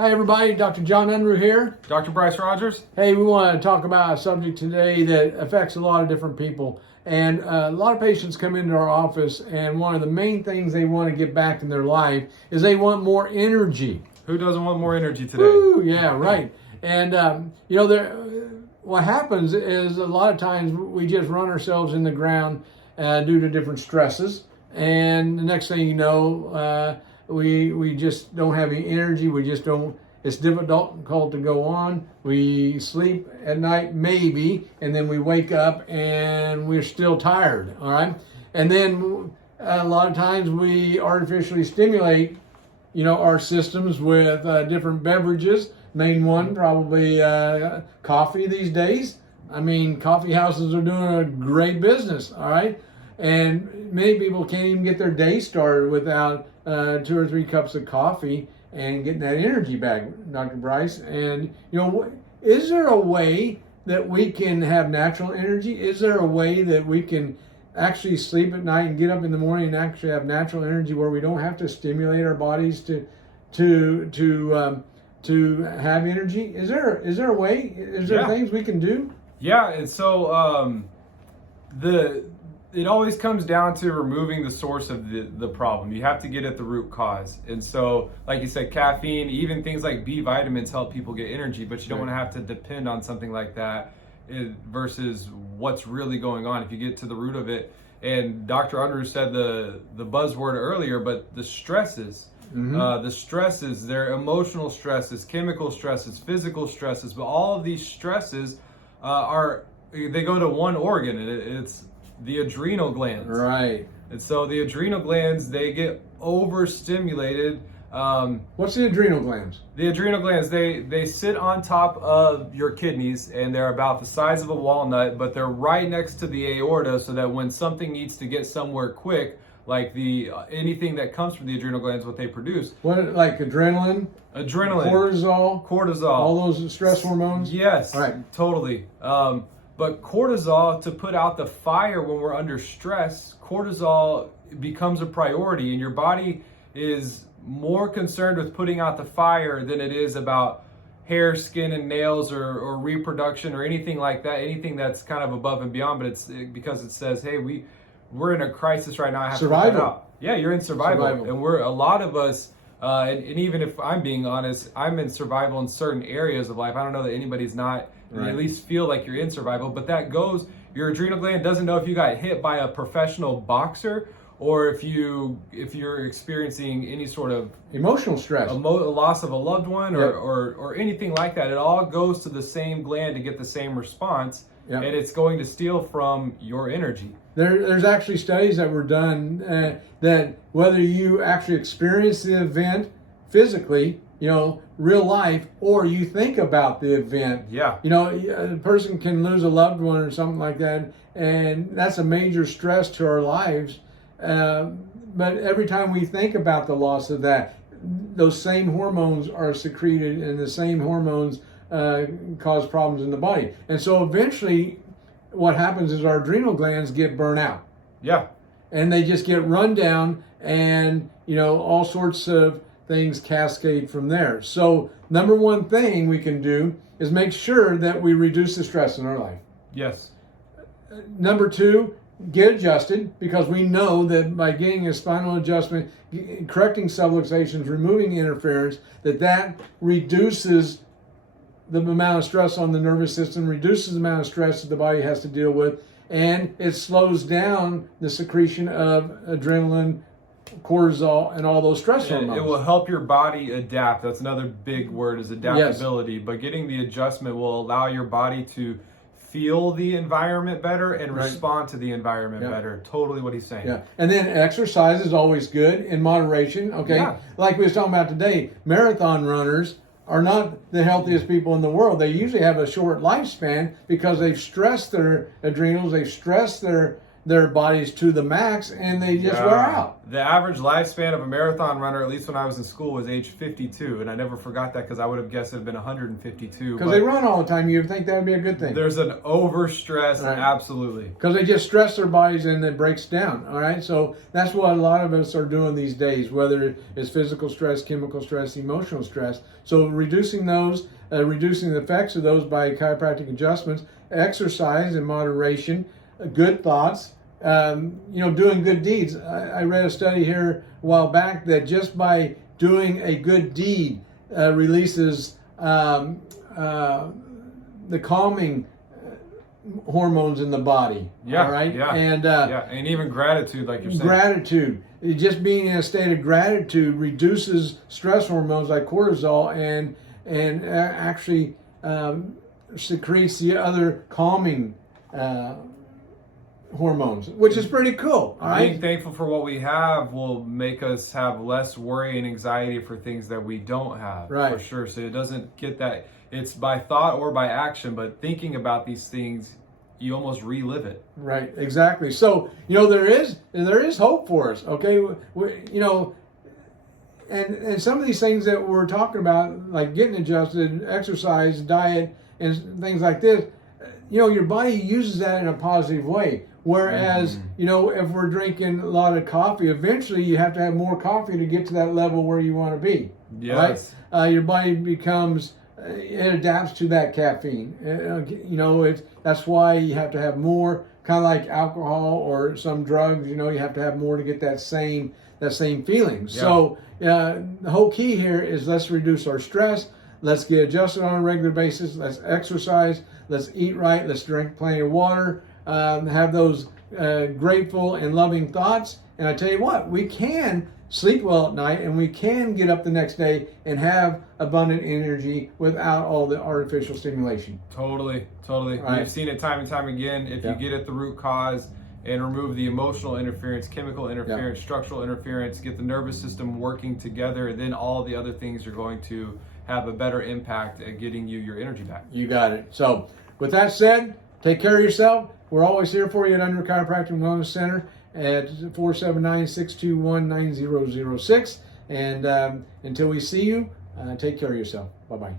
Hi everybody, Dr. John Unruh here. Dr. Bryce Rogers. Hey, we want to talk about a subject today that affects a lot of different people. And a lot of patients come into our office, and one of the main things they want to get back in their life is they want more energy. Who doesn't want more energy today? Woo, yeah, right. And what happens is a lot of times we just run ourselves in the ground due to different stresses. And the next thing you know, we just don't have any energy. We just don't. It's difficult to go on. We sleep at night maybe, and then we wake up and we're still tired. All right, and then a lot of times we artificially stimulate, our systems with different beverages. Main one probably coffee these days. I mean, coffee houses are doing a great business. All right. And many people can't even get their day started without 2 or 3 cups of coffee and getting that energy back, Dr. Bryce. And, is there a way that we can have natural energy? Is there a way that we can actually sleep at night and get up in the morning and actually have natural energy where we don't have to stimulate our bodies to have energy? Is there a way? Is there things we can do? Yeah, and so it always comes down to removing the source of the problem. You have to get at the root cause. And so, like you said, caffeine, even things like B vitamins help people get energy, but you don't want to have to depend on something like that versus what's really going on if you get to the root of it. And Dr. Unruh said the buzzword earlier, but the stresses, the stresses, they're emotional stresses, chemical stresses, physical stresses, but all of these stresses they go to one organ, and it's the adrenal glands. Right. And so the adrenal glands, they get overstimulated. What's the adrenal glands? The adrenal glands, they sit on top of your kidneys, and they're about the size of a walnut, but they're right next to the aorta, so that when something needs to get somewhere quick, like anything that comes from the adrenal glands, what they produce. What, like adrenaline? Adrenaline. Cortisol? All those stress hormones? Yes. All right. Totally. But cortisol, to put out the fire when we're under stress, cortisol becomes a priority, and your body is more concerned with putting out the fire than it is about hair, skin, and nails or reproduction or anything like that, anything that's kind of above and beyond. But it's because it says, hey, we're in a crisis right now. I have to put that out. Yeah, you're in survival. And we're a lot of us, and even if I'm being honest, I'm in survival in certain areas of life. I don't know that anybody's not. Right. You at least feel like you're in survival, but that goes, your adrenal gland doesn't know if you got hit by a professional boxer or if you're experiencing any sort of emotional stress, a loss of a loved one or anything like that. It all goes to the same gland to get the same response, and it's going to steal from your energy. There's actually studies that were done that whether you actually experience the event physically, real life, or you think about the event. Yeah. A person can lose a loved one or something like that, and that's a major stress to our lives. But every time we think about the loss of that, those same hormones are secreted, and the same hormones cause problems in the body. And so eventually what happens is our adrenal glands get burnt out. Yeah. And they just get run down, and, all sorts of things cascade from there. So number one thing we can do is make sure that we reduce the stress in our life. Yes. Number 2, get adjusted, because we know that by getting a spinal adjustment, correcting subluxations, removing interference, that reduces the amount of stress on the nervous system, reduces the amount of stress that the body has to deal with, and it slows down the secretion of adrenaline, cortisol, and all those stress hormones. It will help your body adapt. That's another big word, is adaptability. Yes. But getting the adjustment will allow your body to feel the environment better and respond to the environment better. Totally what he's saying. Yeah. And then exercise is always good in moderation. Okay. Yeah. Like we was talking about today, marathon runners are not the healthiest people in the world. They usually have a short lifespan because they've stressed their adrenals, they've stressed their their bodies to the max, and they just wear out. The average lifespan of a marathon runner, at least when I was in school, was age 52, and I never forgot that because I would have guessed it had been 152. Because they run all the time, you would think that would be a good thing. There's an overstress, right. Absolutely. Because they just stress their bodies and it breaks down, all right? So that's what a lot of us are doing these days, whether it's physical stress, chemical stress, emotional stress. So reducing those, reducing the effects of those by chiropractic adjustments, exercise in moderation, good thoughts, doing good deeds. I read a study here a while back that just by doing a good deed releases the calming hormones in the body. Yeah, all right. Yeah, and even gratitude, like you're saying. Gratitude. Just being in a state of gratitude reduces stress hormones like cortisol and actually secretes the other calming hormones, which is pretty cool. All right? Being thankful for what we have will make us have less worry and anxiety for things that we don't have. Right. For sure. So it doesn't get that. It's by thought or by action, but thinking about these things, you almost relive it. Right. Exactly. So there is hope for us. Okay. And some of these things that we're talking about, like getting adjusted, exercise, diet, and things like this, your body uses that in a positive way. Whereas, if we're drinking a lot of coffee, eventually you have to have more coffee to get to that level where you want to be. Yes. Right? Your body becomes, it adapts to that caffeine. That's why you have to have more, kind of like alcohol or some drugs. You have to have more to get that same feeling. Yeah. So the whole key here is let's reduce our stress. Let's get adjusted on a regular basis. Let's exercise. Let's eat right. Let's drink plenty of water. Have those grateful and loving thoughts. And I tell you what, we can sleep well at night, and we can get up the next day and have abundant energy without all the artificial stimulation. Totally. Right. We've seen it time and time again. If you get at the root cause and remove the emotional interference, chemical interference, structural interference, get the nervous system working together, and then all the other things are going to have a better impact at getting you your energy back. You got it. So with that said, take care of yourself. We're always here for you at Under Chiropractic and Wellness Center at 479-621-9006. And until we see you, take care of yourself. Bye-bye.